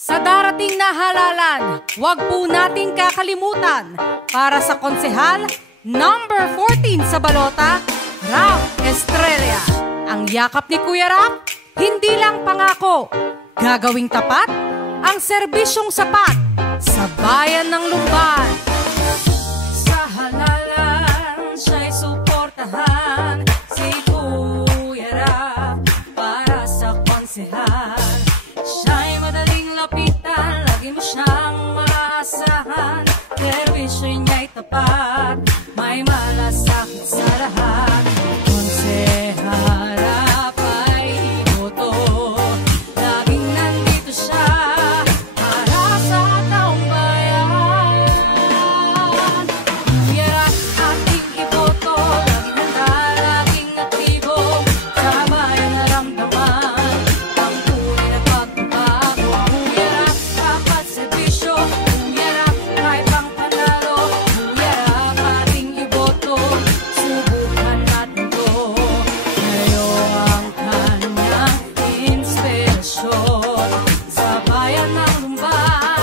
Sa darating na halalan, huwag po nating kakalimutan para sa konsehal number 14 sa balota, Ralph Estrella. Ang yakap ni Kuya Rap, hindi lang pangako, gagawing tapat ang serbisyong sapat sa bayan ng Lumban. Sa halalan, siya'y suportahan si Kuya Rap para sa konsehal. Siya'y madaling lapitan, lagi mo siyang maasahan. Servisyo niya'y tapat, may malasakit sa lahat. Konsehal Rap ay iboto, laging nandito siya para sa taong bayan. Kuya Rap ating iboto, laging handa, laging aktibo, sa bayan naramdaman ang tunay na pagbabago. Kuya Rap dapat serbisyo, Kuya Rap kahit pang panalo. Kuya Rap ating iboto, subukan natin to. Kayo ang kanyang inspirasyon sa bayan ng Lumban.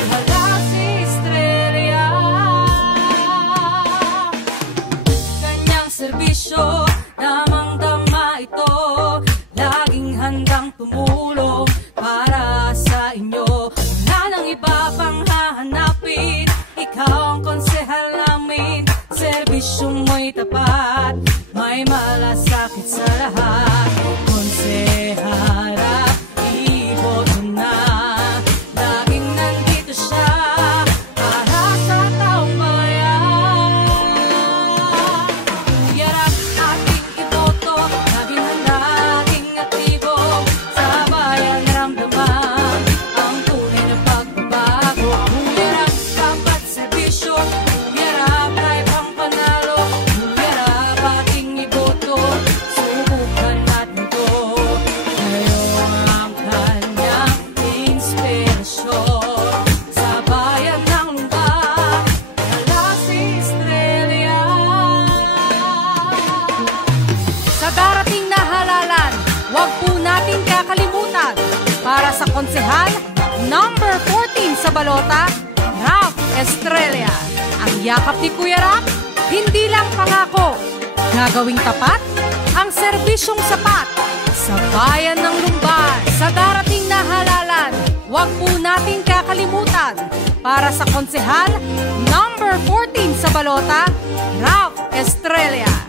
Wala si Estrella. Kanyang serbisyo, damang-dama ito, laging handang tumulong para sa inyo. Wala nang iba pang hahanapin, ikaw ang konsehal namin. Serbisyo mo'y tapat, may malasakit sa lahat. Konsehal Rap, iboto na, laging nandito siya para sa taong bayan. Kuya Rap ating iboto, laging handa, laging aktibo, sa bayan naramdaman ang tunay na pagbabago. Kuya Rap dapat serbisyo, Kuya Rap kahit pang panalo. Kuya Rap ating iboto, subukan natin to. Kayo ang kanyang inspirasyon sa bayan ng Lumban. Wala si Estrella. Sa darating na halalan, huwag po natin kakalimutan para sa konsehal number 14 sa balota, Ralph Estrella. Ang yakap ni Kuya Rap, hindi lang pangako, gagawing tapat ang serbisyong sapat sa bayan ng Lumban. Sa darating na halalan, huwag po natin kakalimutan para sa konsehal number 14 sa balota, Ralph Estrella.